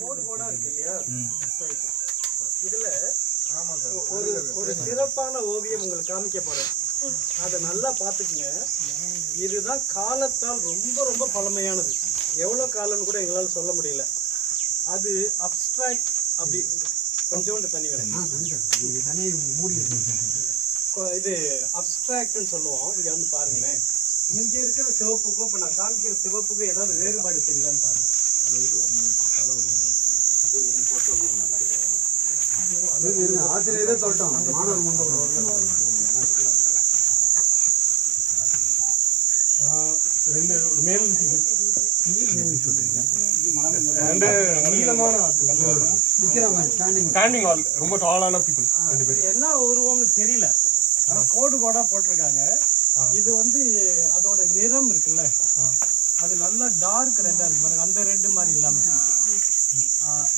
கோடு கோடா இருக்கு இல்லையா? இதுல ஒரு சிறப்பான ஓவியம் உங்களுக்கு காமிக்க போறேன். அதை நல்லா பார்த்துக்குங்க. இதுதான் காலத்தால் ரொம்ப ரொம்ப பழமையானது. எவ்வளோ காலம்னு கூட எங்களால் சொல்ல முடியல. அது அப்ஸ்ட்ராக்ட். அப்படி கொஞ்சோண்டு தண்ணி வேணும். இது அப்ஸ்ட்ராக்ட்னு சொல்லுவோம். இங்கே வந்து பாருங்களேன். இங்கே இருக்கிற சிவப்புக்கும் இப்போ நான் காமிக்கிற சிவப்புக்கும் ஏதாவது வேறுபாடு தெரியுதான்னு பாருங்க. ஆசிரியரே சொல்லிட்டோம். ரெண்டு மேல் ரொம்ப டாலான பீப்புள். என்ன உருவம்னு தெரியல, ஆனா கோடு கோடா போட்டிருக்காங்க. இது வந்து அதோட நிறம் இருக்குல்ல, அது நல்லா டார்க் ரெட்டா இருக்கு பாருங்க. அந்த ரெட்டு மாதிரி இல்லாம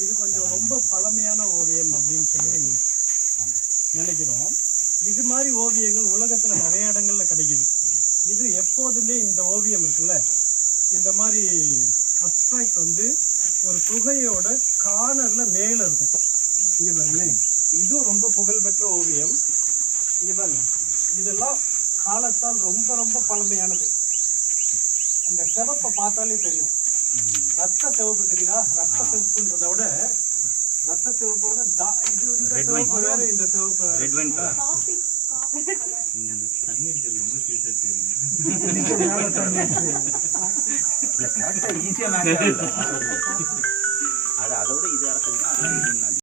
இது கொஞ்சம் ரொம்ப பழமையான ஓவியம் அப்படின்னு சொல்லி நினைக்கிறோம். இது மாதிரி ஓவியங்கள் உலகத்துல நிறைய இடங்கள்ல கிடைக்குது. இது எப்போதுமே இந்த ஓவியம் இருக்குல்ல, இந்த மாதிரி அப்ஸ்ட்ராக்ட் வந்து ஒரு குகையோட கார்னர்ல மேல இருக்கும். இங்க பாருங்களேன், இதுவும் ரொம்ப புகழ்பெற்ற ஓவியம். இங்க பாருங்க, இதெல்லாம் காலத்தால் ரொம்ப ரொம்ப பழமையானது. அந்த சிவப்பை பார்த்தாலே தெரியும். ரத்த சிவப்பு தெரியுதா? ரத்த சிவப்புன்றத விட ரத்த சிவப்போட இது இந்த சிவப்பு வேற, இந்த சிவப்பு ரெட் வைன் கலர். நீங்க அந்த தண்ணீர் ரொம்ப சீரியஸா தெரியுங்க. ஈஸியா மேட்ச் ஆகுது. அதோட இது அரக்குதுன்னா